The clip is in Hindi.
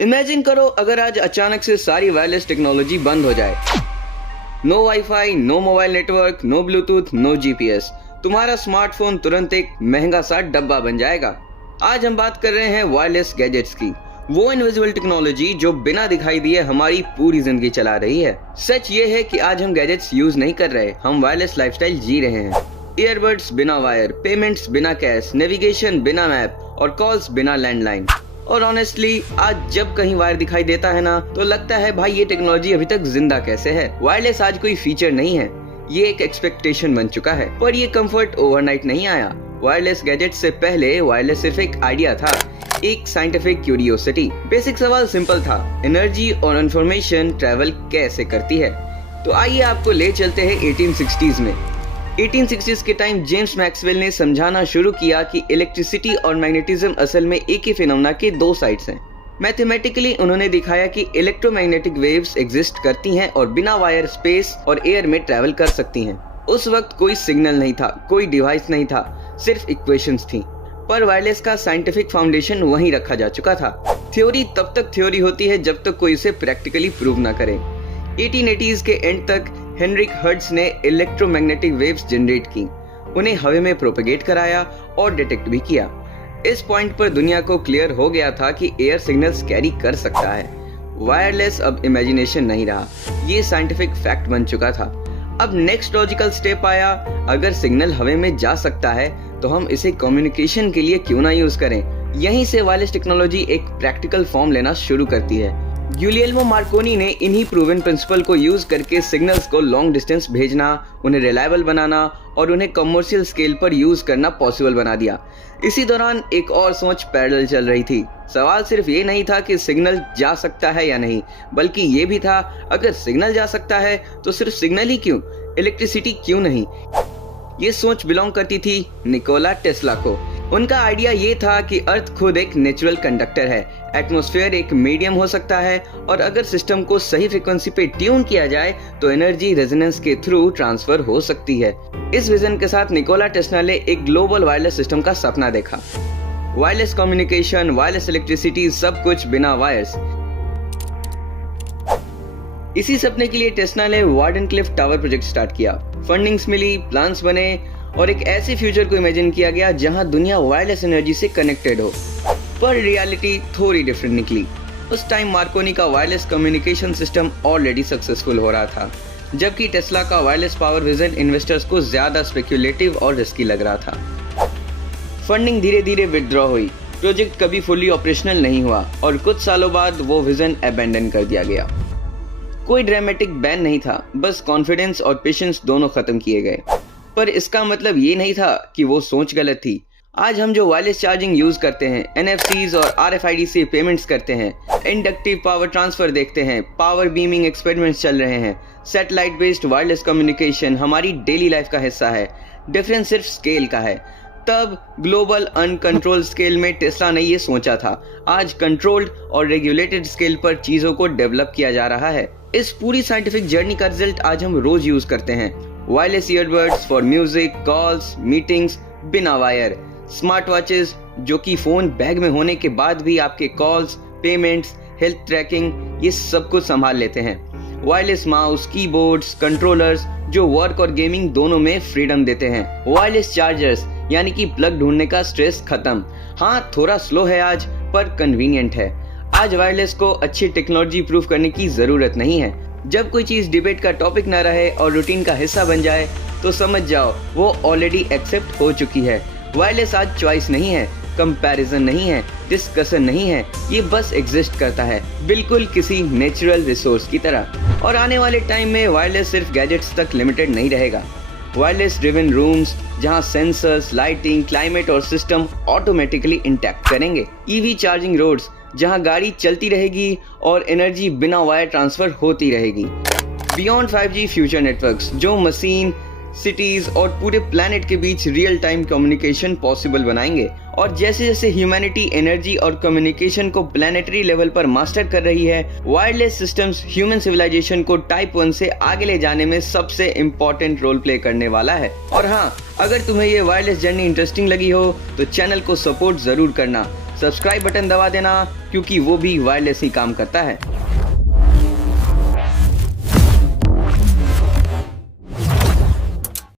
इमेजिन करो अगर आज अचानक से सारी वायरलेस टेक्नोलॉजी बंद हो जाए। No wifi, no mobile network, no Bluetooth, no GPS. तुम्हारा स्मार्टफोन तुरंत एक महंगा सा डब्बा बन जाएगा। आज हम बात कर रहे हैं वायरलेस गैजेट्स की, वो इनविजिबल टेक्नोलॉजी जो बिना दिखाई दिए हमारी पूरी जिंदगी चला रही है। सच ये है कि आज हम गैजेट्स यूज नहीं कर रहे, हम वायरलेस लाइफस्टाइल जी रहे हैं। ईयरबड्स बिना वायर, पेमेंट्स बिना कैश, नेविगेशन बिना मैप और कॉल्स बिना लैंडलाइन। और ऑनेस्टली आज जब कहीं वायर दिखाई देता है ना, तो लगता है भाई ये टेक्नोलॉजी अभी तक जिंदा कैसे है। वायरलेस आज कोई फीचर नहीं है, ये एक एक्सपेक्टेशन बन चुका है। पर ये कंफर्ट ओवरनाइट नहीं आया। वायरलेस गैजेट से पहले वायरलेस सिर्फ एक आइडिया था, एक साइंटिफिक क्यूरियोसिटी। बेसिक सवाल सिंपल था, एनर्जी और इंफॉर्मेशन ट्रैवल कैसे करती है। तो आइए आपको ले चलते हैं 1860s में। 1860s के टाइम जेम्स मैक्सवेल ने समझाना शुरू किया कि इलेक्ट्रिसिटी और मैग्नेटिज्म असल में एक ही फिनोमेना के दो साइड्स हैं। मैथमेटिकली उन्होंने दिखाया कि इलेक्ट्रोमैग्नेटिक वेव्स एग्जिस्ट करती हैं और बिना वायर स्पेस और एयर में ट्रैवल कर सकती हैं। उस वक्त कोई सिग्नल नहीं था, कोई डिवाइस नहीं था, सिर्फ इक्वेशंस थी। पर वायरलेस का साइंटिफिक फाउंडेशन वहीं रखा जा चुका था। थ्योरी तब तक थ्योरी होती है जब तक कोई इसे प्रैक्टिकली प्रूव ना करे। 1880s के एंड तक हेनरिक हर्ट्ज ने इलेक्ट्रोमैग्नेटिक वेव्स जनरेट की, उन्हें हवा में प्रोपेगेट कराया और डिटेक्ट भी किया। इस पॉइंट पर दुनिया को क्लियर हो गया था कि एयर सिग्नल्स कैरी कर सकता है। वायरलेस अब इमेजिनेशन नहीं रहा, ये साइंटिफिक फैक्ट बन चुका था। अब नेक्स्ट लॉजिकल स्टेप आया, अगर सिग्नल हवा में जा सकता है तो हम इसे कम्युनिकेशन के लिए क्यों ना यूज करें। यहीं से वायरलेस टेक्नोलॉजी एक प्रैक्टिकल फॉर्म लेना शुरू करती है। गिलियर्मो मार्कोनी ने इन्हीं प्रूवन प्रिंसिपल को यूज करके सिग्नल्स को लॉन्ग डिस्टेंस भेजना, उन्हें रिलायबल बनाना और उन्हें कमर्शियल स्केल पर यूज करना पॉसिबल बना दिया। इसी दौरान एक और सोच पैरेलल चल रही थी। सवाल सिर्फ ये नहीं था कि सिग्नल जा सकता है या नहीं, बल्कि ये भी था अगर सिग्नल जा सकता है तो सिर्फ सिग्नल ही क्यों, इलेक्ट्रिसिटी क्यों नहीं। ये सोच बिलोंग करती थी निकोला टेस्ला को। उनका आइडिया ये था कि अर्थ खुद एक नेचुरल कंडक्टर है, एटमॉस्फेयर एक मीडियम हो सकता है और अगर सिस्टम को सही फ्रीक्वेंसी पे ट्यून किया जाए तो एनर्जी रेजोनेंस के थ्रू ट्रांसफर हो सकती है। इस विजन के साथ निकोला टेस्ला ने एक ग्लोबल वायरलेस सिस्टम का सपना देखा। वायरलेस कम्युनिकेशन, वायरलेस इलेक्ट्रिसिटी, सब कुछ बिना वायर्स। इसी सपने के लिए टेस्ला ने वार्डेनक्लिफ टावर प्रोजेक्ट स्टार्ट किया। फंडिंग्स मिली, प्लान्स बने और एक ऐसे फ्यूचर को इमेजिन किया गया जहां दुनिया वायरलेस एनर्जी से कनेक्टेड हो। पर रियलिटी थोड़ी डिफरेंट निकली। उस टाइम मार्कोनी का wireless communication system already successful हो रहा था, जबकि टेस्ला का वायरलेस पावर विजन इन्वेस्टर्स को ज्यादा स्पेक्युलेटिव और रिस्की लग रहा था। फंडिंग धीरे धीरे विथड्रॉ हुई, प्रोजेक्ट कभी फुली ऑपरेशनल नहीं हुआ और कुछ सालों बाद वो विजन अबैंडन कर दिया गया। कोई ड्रामेटिक बैन नहीं था, बस कॉन्फिडेंस और पेशेंस दोनों खत्म किए गए। पर इसका मतलब ये नहीं था कि वो सोच गलत थी। आज हम जो वायरलेस चार्जिंग यूज करते हैं, NFCs और RFID से पेमेंट्स करते हैं, इंडक्टिव पावर ट्रांसफर देखते हैं, पावर बीमिंग एक्सपेरिमेंट्स चल रहे हैं, सैटेलाइट बेस्ड वायरलेस कम्युनिकेशन हमारी डेली लाइफ का हिस्सा है। डिफरेंस सिर्फ स्केल का है। तब ग्लोबल अनकंट्रोल्ड स्केल में टेस्ला ने ये सोचा था, आज कंट्रोल्ड और रेगुलेटेड स्केल पर चीजों को डेवलप किया जा रहा है। इस पूरी साइंटिफिक जर्नी का रिजल्ट आज हम रोज यूज करते हैं। Wireless earbuds for music, calls, meetings बिना वायर, स्मार्ट वॉचेस जो कि फोन बैग में होने के बाद भी आपके कॉल्स, पेमेंट्स, हेल्थ ट्रैकिंग ये सब कुछ संभाल लेते हैं। वायरलेस माउस, कीबोर्ड्स, कंट्रोलर्स जो वर्क और गेमिंग दोनों में फ्रीडम देते हैं। वायरलेस चार्जर्स यानी कि प्लग ढूंढने का स्ट्रेस खत्म। हाँ, थोड़ा स्लो है आज, पर कन्वीनियंट है। आज वायरलेस को अच्छी टेक्नोलॉजी प्रूव करने की जरूरत नहीं है। जब कोई चीज डिबेट का टॉपिक ना रहे और रूटीन का हिस्सा बन जाए तो समझ जाओ वो ऑलरेडी एक्सेप्ट हो चुकी है। वायरलेस आज चॉइस नहीं है, कंपैरिजन नहीं है, डिस्कशन नहीं है, ये बस एग्जिस्ट करता है, बिल्कुल किसी नेचुरल रिसोर्स की तरह। और आने वाले टाइम में वायरलेस सिर्फ गैजेट्स तक लिमिटेड नहीं रहेगा। वायरलेस ड्रिवन रूम्स जहां सेंसर्स, लाइटिंग, क्लाइमेट और सिस्टम ऑटोमेटिकली इंटैक्ट करेंगे। ईवी चार्जिंग रोड्स जहां गाड़ी चलती रहेगी और एनर्जी बिना वायर ट्रांसफर होती रहेगी। बियॉन्ड 5G फ्यूचर नेटवर्क्स जो मशीन, सिटीज और पूरे प्लैनेट के बीच रियल टाइम कम्युनिकेशन पॉसिबल बनाएंगे। और जैसे जैसे ह्यूमैनिटी एनर्जी और कम्युनिकेशन को प्लैनेटरी लेवल पर मास्टर कर रही है, वायरलेस सिस्टम्स ह्यूमन सिविलाइजेशन को टाइप 1 से आगे ले जाने में सबसे इम्पोर्टेंट रोल प्ले करने वाला है। और हाँ, अगर तुम्हें ये वायरलेस जर्नी इंटरेस्टिंग लगी हो तो चैनल को सपोर्ट जरूर करना। सब्सक्राइब बटन दबा देना, क्योंकि वो भी वायरलेस ही काम करता है।